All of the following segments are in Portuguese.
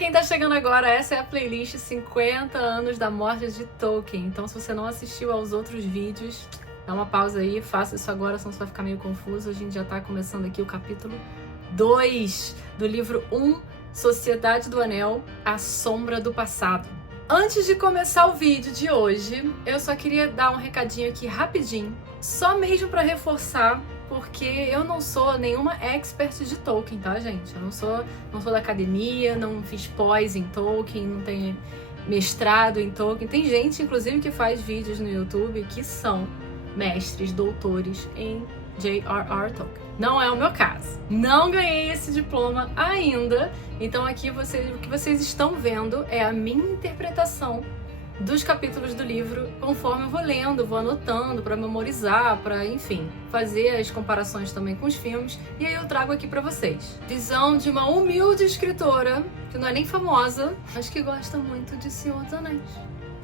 quem tá chegando agora, essa é a playlist 50 anos da morte de Tolkien. Então, se você não assistiu aos outros vídeos, dá uma pausa aí, faça isso agora, senão você vai ficar meio confuso. A gente já tá começando aqui o capítulo 2 do livro 1, Sociedade do Anel, A Sombra do Passado. Antes de começar o vídeo de hoje, eu só queria dar um recadinho aqui rapidinho, só mesmo pra reforçar, porque eu não sou nenhuma expert de Tolkien, tá, gente? Eu não sou da academia, não fiz pós em Tolkien, não tenho mestrado em Tolkien. Tem gente, inclusive, que faz vídeos no YouTube que são mestres, doutores em J.R.R. Tolkien. Não é o meu caso. Não ganhei esse diploma ainda. Então aqui o que vocês estão vendo é a minha interpretação dos capítulos do livro, conforme eu vou lendo, vou anotando para memorizar, para, enfim, fazer as comparações também com os filmes. E aí eu trago aqui para vocês. Visão de uma humilde escritora, que não é nem famosa, mas que gosta muito de Senhor dos Anéis.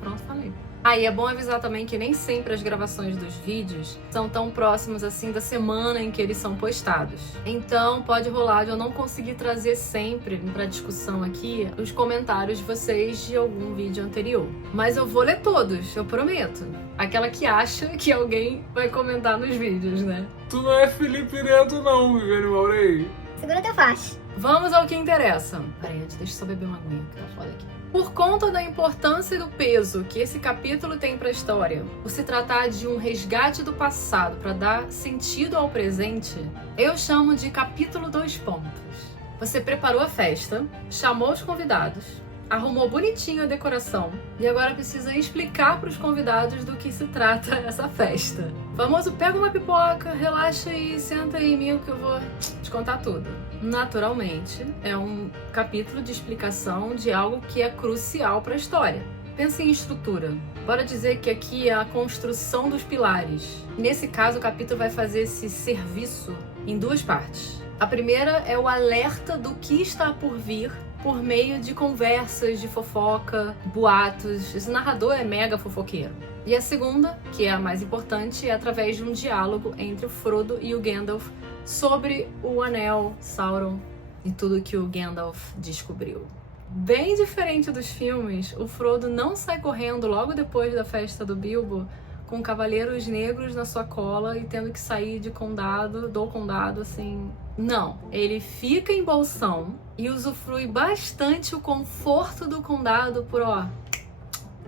Pronto, falei. Ah, e é bom avisar também que nem sempre as gravações dos vídeos são tão próximos assim da semana em que eles são postados. Então pode rolar de eu não conseguir trazer sempre para discussão aqui os comentários de vocês de algum vídeo anterior. Mas eu vou ler todos, eu prometo. Aquela que acha que alguém vai comentar nos vídeos, né? Tu não é Felipe Neto não, Viviane Maurei. Segura teu faixa. Vamos ao que interessa. Peraí, deixa eu só beber uma aguinha que tá foda aqui. Por conta da importância e do peso que esse capítulo tem para a história, por se tratar de um resgate do passado para dar sentido ao presente, eu chamo de capítulo 2 pontos. Você preparou a festa, chamou os convidados, arrumou bonitinho a decoração e agora precisa explicar para os convidados do que se trata essa festa. Famoso, pega uma pipoca, relaxa e senta aí em mim que eu vou te contar tudo. Naturalmente, é um capítulo de explicação de algo que é crucial para a história. Pense em estrutura. Bora dizer que aqui é a construção dos pilares. Nesse caso, o capítulo vai fazer esse serviço em duas partes. A primeira é o alerta do que está por vir por meio de conversas, de fofoca, boatos. Esse narrador é mega fofoqueiro. E a segunda, que é a mais importante, é através de um diálogo entre o Frodo e o Gandalf sobre o Anel, Sauron e tudo que o Gandalf descobriu. Bem diferente dos filmes, o Frodo não sai correndo logo depois da festa do Bilbo com cavaleiros negros na sua cola e tendo que sair do condado, assim. Não, ele fica em Bolsão e usufrui bastante o conforto do condado por,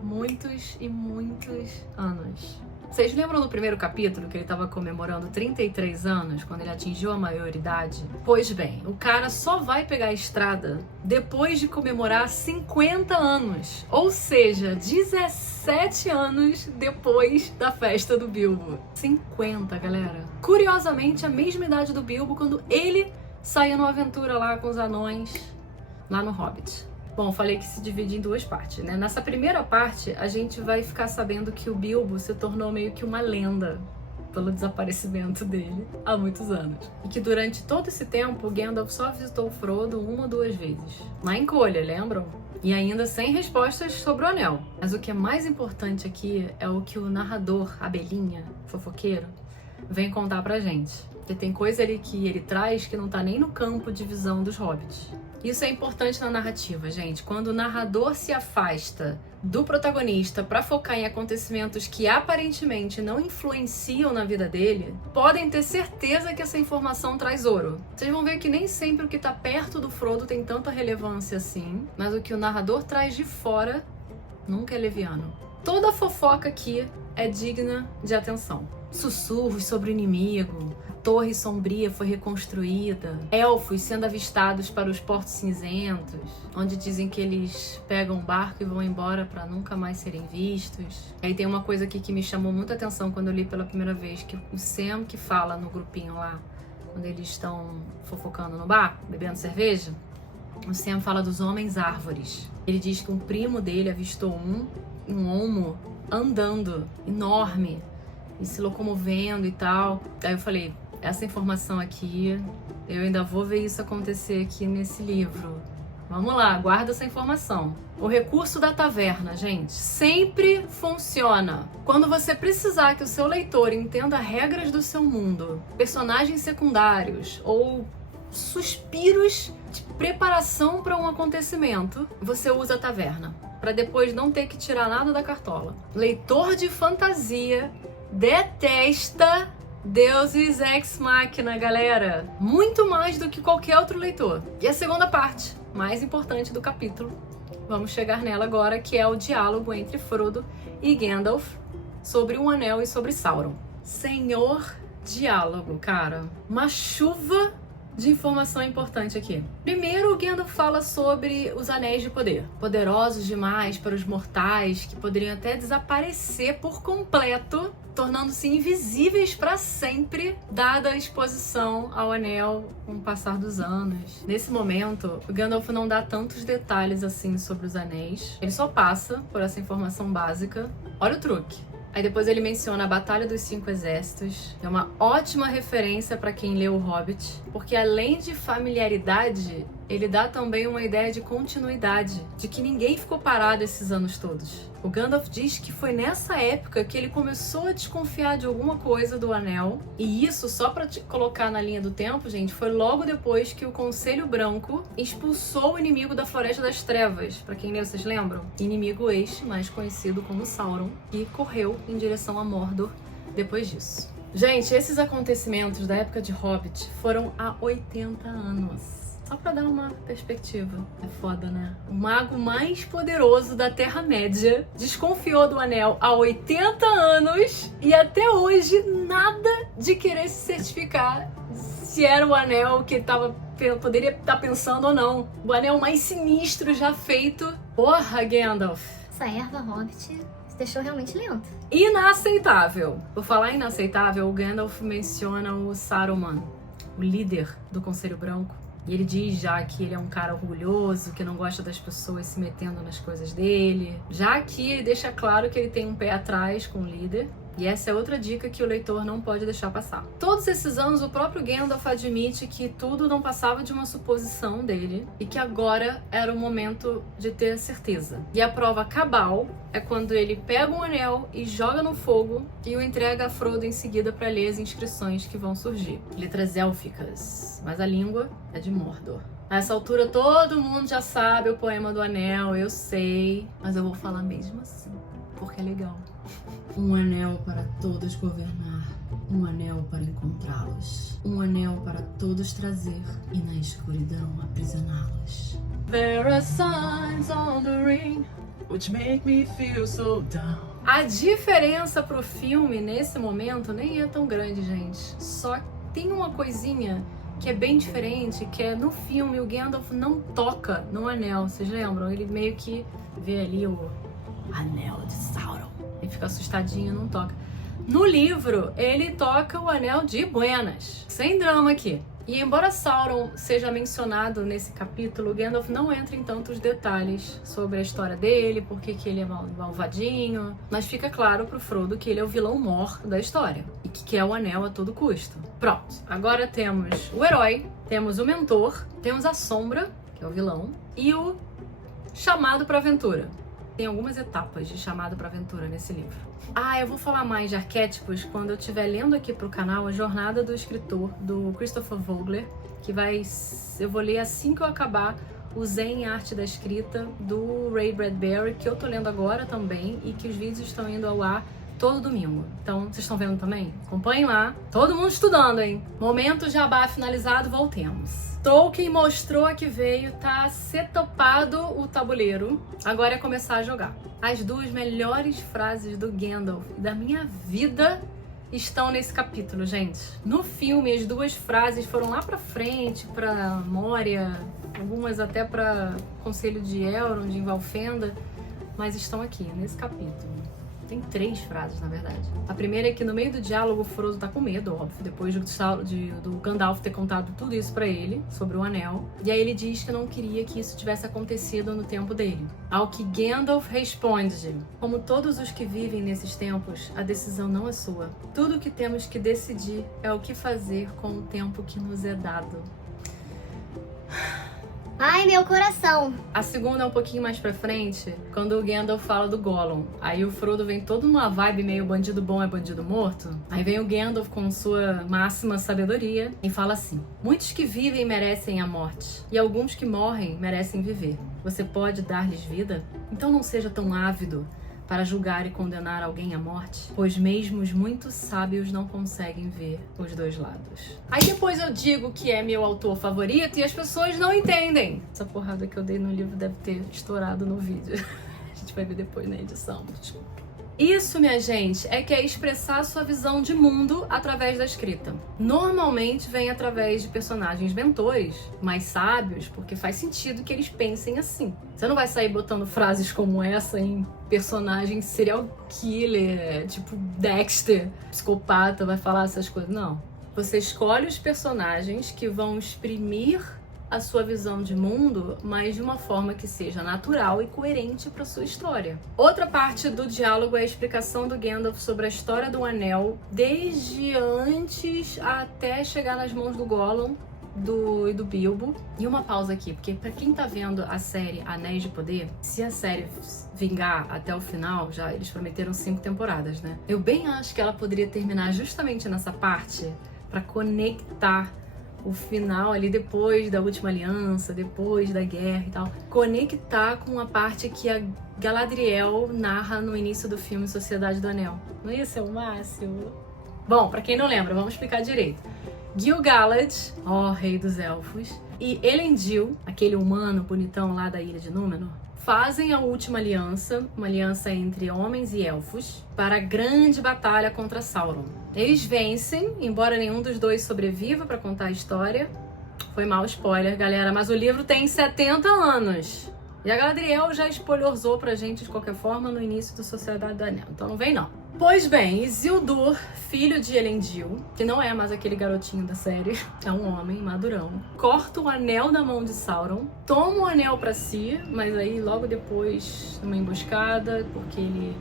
muitos e muitos anos. Vocês lembram do primeiro capítulo que ele estava comemorando 33 anos, quando ele atingiu a maioridade? Pois bem, o cara só vai pegar a estrada depois de comemorar 50 anos. Ou seja, 17 anos depois da festa do Bilbo. 50, galera. Curiosamente, a mesma idade do Bilbo quando ele saía numa aventura lá com os anões, lá no Hobbit. Bom, falei que se divide em duas partes, né? Nessa primeira parte, a gente vai ficar sabendo que o Bilbo se tornou meio que uma lenda pelo desaparecimento dele há muitos anos. E que durante todo esse tempo, o Gandalf só visitou o Frodo uma ou duas vezes. Na encolha, lembram? E ainda sem respostas sobre o anel. Mas o que é mais importante aqui é o que o narrador, Abelhinha, fofoqueiro, vem contar pra gente. Porque tem coisa ali que ele traz que não tá nem no campo de visão dos hobbits. Isso é importante na narrativa, gente. Quando o narrador se afasta do protagonista para focar em acontecimentos que aparentemente não influenciam na vida dele, podem ter certeza que essa informação traz ouro. Vocês vão ver que nem sempre o que tá perto do Frodo tem tanta relevância assim, mas o que o narrador traz de fora nunca é leviano. Toda fofoca aqui é digna de atenção. Sussurros sobre o inimigo, torre sombria foi reconstruída, elfos sendo avistados para os portos cinzentos, onde dizem que eles pegam um barco e vão embora para nunca mais serem vistos. Aí tem uma coisa aqui que me chamou muita atenção quando eu li pela primeira vez, que o Sam que fala no grupinho lá, quando eles estão fofocando no bar, bebendo cerveja, o Sam fala dos homens árvores. Ele diz que um primo dele avistou um homo andando, enorme, e se locomovendo e tal. Aí eu falei, essa informação aqui, eu ainda vou ver isso acontecer aqui nesse livro. Vamos lá, guarda essa informação. O recurso da taverna, gente, sempre funciona. Quando você precisar que o seu leitor entenda regras do seu mundo, personagens secundários ou suspiros de preparação para um acontecimento, você usa a taverna, para depois não ter que tirar nada da cartola. Leitor de fantasia detesta deuses ex machina, galera. Muito mais do que qualquer outro leitor. E a segunda parte, mais importante do capítulo, vamos chegar nela agora, que é o diálogo entre Frodo e Gandalf sobre o Anel e sobre Sauron. Senhor diálogo, cara. Uma chuva de informação importante aqui. Primeiro, o Gandalf fala sobre os anéis de poder. Poderosos demais para os mortais, que poderiam até desaparecer por completo, tornando-se invisíveis para sempre, dada a exposição ao anel com o passar dos anos. Nesse momento, o Gandalf não dá tantos detalhes assim sobre os anéis. Ele só passa por essa informação básica. Olha o truque. Aí depois ele menciona a Batalha dos Cinco Exércitos. É uma ótima referência para quem leu O Hobbit, porque além de familiaridade, ele dá também uma ideia de continuidade, de que ninguém ficou parado esses anos todos. O Gandalf diz que foi nessa época que ele começou a desconfiar de alguma coisa do Anel, e isso, só para te colocar na linha do tempo, gente, foi logo depois que o Conselho Branco expulsou o inimigo da Floresta das Trevas. Para quem leu, vocês lembram? Inimigo este, mais conhecido como Sauron, que correu em direção a Mordor depois disso. Gente, esses acontecimentos da época de Hobbit foram há 80 anos. Só pra dar uma perspectiva. É foda, né? O mago mais poderoso da Terra-média desconfiou do anel há 80 anos e até hoje nada de querer se certificar se era o anel que ele poderia estar pensando ou não. O anel mais sinistro já feito. Porra, Gandalf. Essa erva Hobbit se deixou realmente lento. Inaceitável. Por falar inaceitável, o Gandalf menciona o Saruman, o líder do Conselho Branco. E ele diz já que ele é um cara orgulhoso, que não gosta das pessoas se metendo nas coisas dele. Já aqui ele deixa claro que ele tem um pé atrás com o líder. E essa é outra dica que o leitor não pode deixar passar. Todos esses anos, o próprio Gandalf admite que tudo não passava de uma suposição dele e que agora era o momento de ter certeza. E a prova cabal é quando ele pega um anel e joga no fogo e o entrega a Frodo em seguida para ler as inscrições que vão surgir. Letras élficas, mas a língua é de Mordor. A essa altura todo mundo já sabe o poema do anel, eu sei, mas eu vou falar mesmo assim, porque é legal. Um anel para todos governar, um anel para encontrá-los, um anel para todos trazer e na escuridão aprisioná-los. There are signs on the ring which make me feel so down. A diferença pro filme nesse momento nem é tão grande, gente. Só tem uma coisinha que é bem diferente, que é no filme o Gandalf não toca no anel, vocês lembram? Ele meio que vê ali o anel de Sauron. Ele fica assustadinho, não toca. No livro, ele toca o Anel de Buenas. Sem drama aqui. E embora Sauron seja mencionado nesse capítulo, Gandalf não entra em tantos detalhes sobre a história dele, por que ele é malvadinho. Mas fica claro pro Frodo que ele é o vilão mor da história. E que quer o anel a todo custo. Pronto. Agora temos o herói, temos o mentor, temos a sombra, que é o vilão, e o chamado pra aventura. Tem algumas etapas de chamado para aventura nesse livro. Eu vou falar mais de arquétipos quando eu estiver lendo aqui pro canal A Jornada do Escritor, do Christopher Vogler, que eu vou ler assim que eu acabar o Zen Arte da Escrita, do Ray Bradbury, que eu tô lendo agora também, e que os vídeos estão indo ao ar todo domingo. Então, vocês estão vendo também? Acompanhem lá. Todo mundo estudando, hein? Momento jabá finalizado, voltemos. Tolkien mostrou que veio, tá setupado o tabuleiro. Agora é começar a jogar. As duas melhores frases do Gandalf e da minha vida estão nesse capítulo, gente. No filme, as duas frases foram lá pra frente, pra Moria, algumas até pra Conselho de Elrond, em Valfenda, mas estão aqui, nesse capítulo. Tem 3 frases, na verdade. A primeira é que no meio do diálogo o Frodo tá com medo, óbvio, depois do Gandalf ter contado tudo isso pra ele, sobre o anel. E aí ele diz que não queria que isso tivesse acontecido no tempo dele. Ao que Gandalf responde: como todos os que vivem nesses tempos, a decisão não é sua. Tudo o que temos que decidir é o que fazer com o tempo que nos é dado. Ai, meu coração. A segunda é um pouquinho mais pra frente, quando o Gandalf fala do Gollum. Aí o Frodo vem todo numa vibe meio bandido bom é bandido morto. Aí vem o Gandalf com sua máxima sabedoria e fala assim: muitos que vivem merecem a morte, e alguns que morrem merecem viver. Você pode dar-lhes vida? Então não seja tão ávido para julgar e condenar alguém à morte, pois mesmo os muito sábios não conseguem ver os dois lados. Aí depois eu digo que é meu autor favorito e as pessoas não entendem. Essa porrada que eu dei no livro deve ter estourado no vídeo. A gente vai ver depois na edição, desculpa. Isso, minha gente, é que é expressar sua visão de mundo através da escrita. Normalmente vem através de personagens mentores, mais sábios, porque faz sentido que eles pensem assim. Você não vai sair botando frases como essa em personagens serial killer, tipo Dexter, psicopata, vai falar essas coisas. Não. Você escolhe os personagens que vão exprimir a sua visão de mundo, mas de uma forma que seja natural e coerente para sua história. Outra parte do diálogo é a explicação do Gandalf sobre a história do Anel, desde antes até chegar nas mãos do Gollum e do Bilbo. E uma pausa aqui, porque para quem tá vendo a série Anéis de Poder, se a série vingar até o final, já eles prometeram 5 temporadas, né? Eu bem acho que ela poderia terminar justamente nessa parte para conectar o final ali depois da Última Aliança, depois da guerra e tal, conectar com a parte que a Galadriel narra no início do filme Sociedade do Anel. Não ia ser o máximo? Bom, pra quem não lembra, vamos explicar direito. Gil-galad, rei dos elfos, e Elendil, aquele humano bonitão lá da Ilha de Númenor, fazem a Última Aliança, uma aliança entre homens e elfos, para a grande batalha contra Sauron. Eles vencem, embora nenhum dos dois sobreviva para contar a história. Foi mal spoiler, galera, mas o livro tem 70 anos. E a Galadriel já spoilerzou pra gente de qualquer forma no início do Sociedade do Anel, então não vem não. Pois bem, Isildur, filho de Elendil, que não é mais aquele garotinho da série, é um homem madurão, corta o anel da mão de Sauron, toma o anel pra si, mas aí logo depois, numa emboscada, porque ele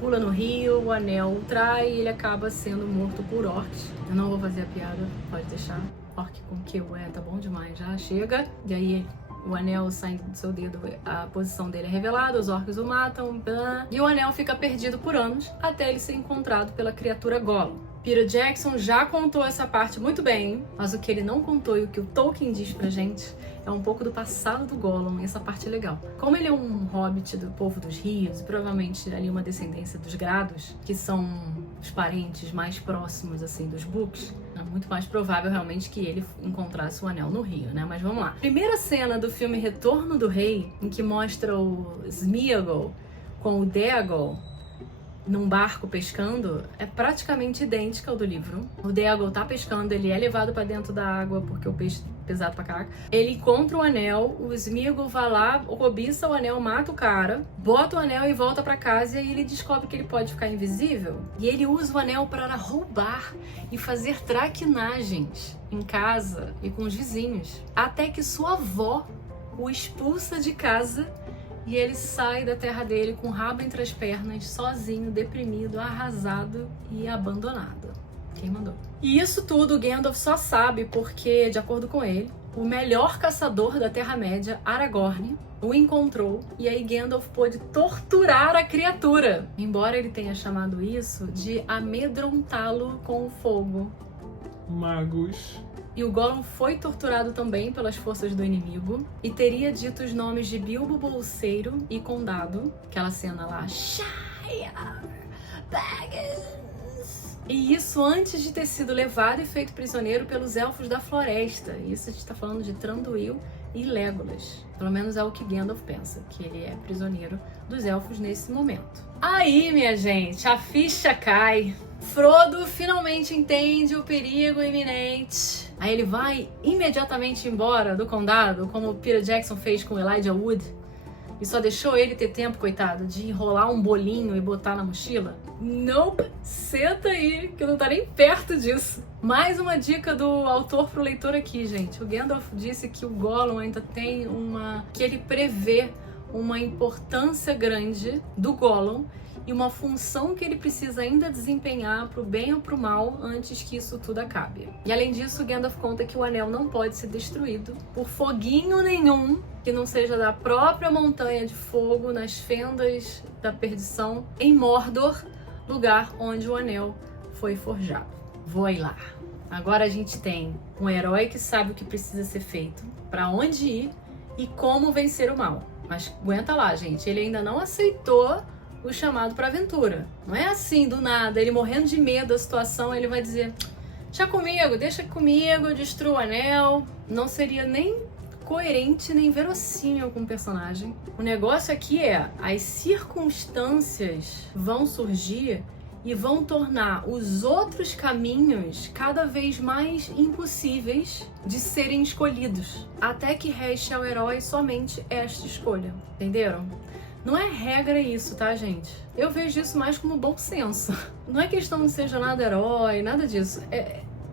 pula no rio, o anel o trai e ele acaba sendo morto por orcs. Eu não vou fazer a piada, pode deixar. Orc com que tá bom demais, já chega. E aí o anel saindo do seu dedo, a posição dele é revelada, os orcs o matam, e o anel fica perdido por anos, até ele ser encontrado pela criatura Gollum. Peter Jackson já contou essa parte muito bem, mas o que ele não contou e o que o Tolkien diz pra gente é um pouco do passado do Gollum, e essa parte é legal. Como ele é um hobbit do povo dos rios, e provavelmente ali uma descendência dos Grados, que são os parentes mais próximos, assim, dos Books, é muito mais provável realmente que ele encontrasse o anel no rio, né? Mas vamos lá. Primeira cena do filme Retorno do Rei, em que mostra o Smeagol com o Déagol num barco pescando, é praticamente idêntica ao do livro. O Déagol tá pescando, ele é levado pra dentro da água porque o peixe é pesado pra caraca. Ele encontra o anel, o Smeagol vai lá, cobiça o anel, mata o cara, bota o anel e volta pra casa, e aí ele descobre que ele pode ficar invisível. E ele usa o anel para roubar e fazer traquinagens em casa e com os vizinhos. Até que sua avó o expulsa de casa e ele sai da terra dele com o rabo entre as pernas, sozinho, deprimido, arrasado e abandonado. Quem mandou? E isso tudo o Gandalf só sabe porque, de acordo com ele, o melhor caçador da Terra-média, Aragorn, o encontrou, e aí Gandalf pôde torturar a criatura, embora ele tenha chamado isso de amedrontá-lo com o fogo. Magos. E o Gollum foi torturado também pelas forças do inimigo e teria dito os nomes de Bilbo Bolseiro e Condado, aquela cena lá, Shire Baggins. E isso antes de ter sido levado e feito prisioneiro pelos Elfos da Floresta. Isso a gente tá falando de Thranduil e Legolas. Pelo menos é o que Gandalf pensa, que ele é prisioneiro dos Elfos nesse momento. Aí, minha gente, a ficha cai. Frodo finalmente entende o perigo iminente. Aí ele vai imediatamente embora do condado, como o Peter Jackson fez com Elijah Wood, e só deixou ele ter tempo, coitado, de enrolar um bolinho e botar na mochila. Nope, senta aí, que não tá nem perto disso. Mais uma dica do autor pro leitor aqui, gente. O Gandalf disse que o Gollum ainda tem que ele prevê uma importância grande do Gollum e uma função que ele precisa ainda desempenhar pro bem ou pro mal antes que isso tudo acabe. E além disso, Gandalf conta que o anel não pode ser destruído por foguinho nenhum que não seja da própria montanha de fogo nas fendas da perdição em Mordor, lugar onde o anel foi forjado. Vai lá. Agora a gente tem um herói que sabe o que precisa ser feito, para onde ir e como vencer o mal. Mas aguenta lá, gente, ele ainda não aceitou o chamado para aventura. Não é assim, do nada, ele morrendo de medo da situação, ele vai dizer: deixa comigo, eu destruo o anel. Não seria nem coerente, nem verossímil com o personagem. O negócio aqui é, as circunstâncias vão surgir e vão tornar os outros caminhos cada vez mais impossíveis de serem escolhidos, até que reste ao herói somente esta escolha. Entenderam? Não é regra isso, tá, gente? Eu vejo isso mais como bom senso. Não é questão de ser jornada herói, nada disso.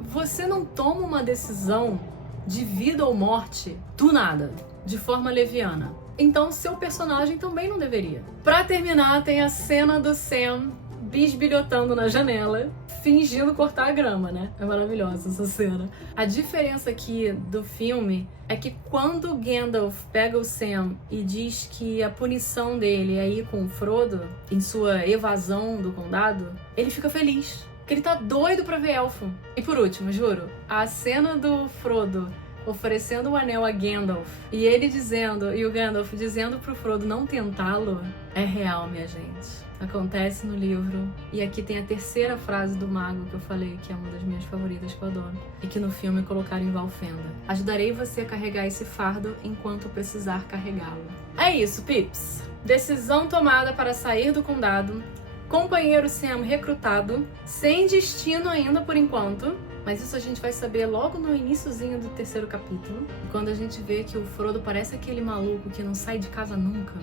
Você não toma uma decisão de vida ou morte do nada, de forma leviana. Então, seu personagem também não deveria. Pra terminar, tem a cena do Sam bisbilhotando na janela, fingindo cortar a grama, né? É maravilhosa essa cena. A diferença aqui do filme é que quando Gandalf pega o Sam e diz que a punição dele é ir com o Frodo em sua evasão do condado, ele fica feliz, porque ele tá doido pra ver elfo. E por último, juro, a cena do Frodo oferecendo o anel a Gandalf e o Gandalf dizendo pro Frodo não tentá-lo, é real, minha gente. Acontece no livro. E aqui tem a terceira frase do mago que eu falei, que é uma das minhas favoritas, que eu adoro. E que no filme colocaram em Valfenda. Ajudarei você a carregar esse fardo enquanto precisar carregá-lo. É isso, pips. Decisão tomada para sair do condado. Companheiro Sam recrutado. Sem destino ainda por enquanto. Mas isso a gente vai saber logo no iniciozinho do terceiro capítulo. Quando a gente vê que o Frodo parece aquele maluco que não sai de casa nunca.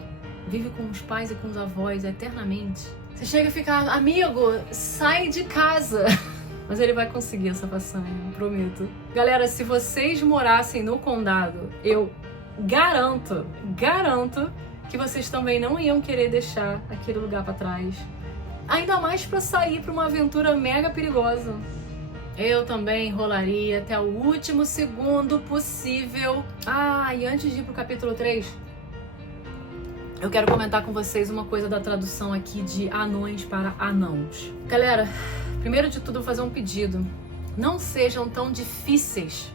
Vive com os pais e com os avós eternamente. Você chega e fica: amigo, sai de casa. Mas ele vai conseguir essa façanha, prometo. Galera, se vocês morassem no condado, eu garanto que vocês também não iam querer deixar aquele lugar pra trás. Ainda mais pra sair pra uma aventura mega perigosa. Eu também enrolaria até o último segundo possível. E antes de ir pro capítulo 3, eu quero comentar com vocês uma coisa da tradução aqui de anões para anãos. Galera, primeiro de tudo eu vou fazer um pedido. Não sejam tão difíceis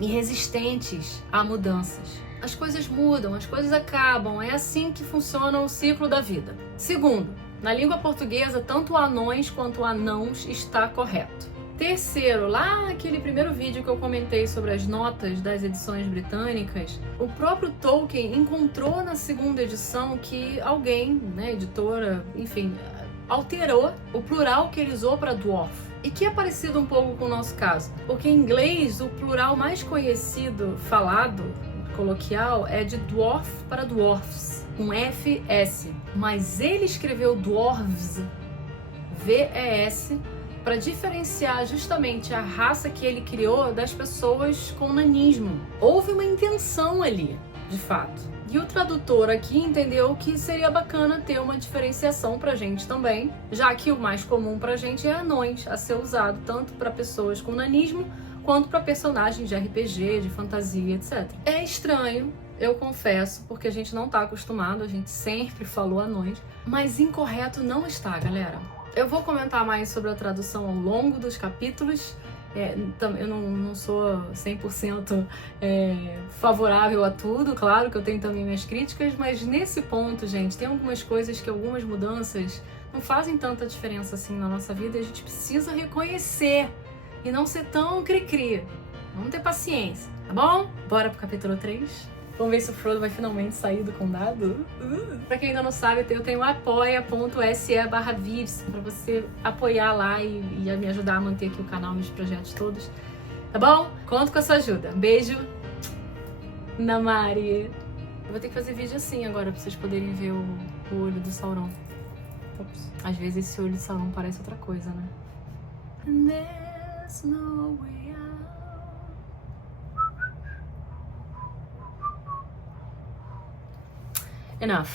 e resistentes a mudanças. As coisas mudam, as coisas acabam, é assim que funciona o ciclo da vida. Segundo, na língua portuguesa, tanto anões quanto anãos está correto. Terceiro, lá naquele primeiro vídeo que eu comentei sobre as notas das edições britânicas, o próprio Tolkien encontrou na segunda edição que alguém, editora, enfim, alterou o plural que ele usou para dwarf. E que é parecido um pouco com o nosso caso, porque em inglês o plural mais conhecido, falado, coloquial, é de dwarf para dwarfs, com FS. Mas ele escreveu dwarves, VES, para diferenciar justamente a raça que ele criou das pessoas com nanismo. Houve uma intenção ali, de fato. E o tradutor aqui entendeu que seria bacana ter uma diferenciação pra gente também, já que o mais comum pra gente é anões, a ser usado tanto para pessoas com nanismo quanto para personagens de RPG, de fantasia, etc. É estranho, eu confesso, porque a gente não tá acostumado, a gente sempre falou anões, mas incorreto não está, galera. Eu vou comentar mais sobre a tradução ao longo dos capítulos. Eu não sou 100% favorável a tudo, claro que eu tenho também minhas críticas, mas nesse ponto, gente, tem algumas coisas que algumas mudanças não fazem tanta diferença assim na nossa vida e a gente precisa reconhecer e não ser tão cri-cri. Vamos ter paciência, tá bom? Bora pro capítulo 3? Vamos ver se o Frodo vai finalmente sair do condado. Pra quem ainda não sabe, eu tenho apoia.se/Vives pra você apoiar lá e me ajudar a manter aqui o canal, meus projetos todos. Tá bom? Conto com a sua ajuda. Beijo. Namari. Eu vou ter que fazer vídeo assim agora pra vocês poderem ver o olho do Sauron. Ops. Às vezes esse olho de Sauron parece outra coisa, né? And there's no way. Enough.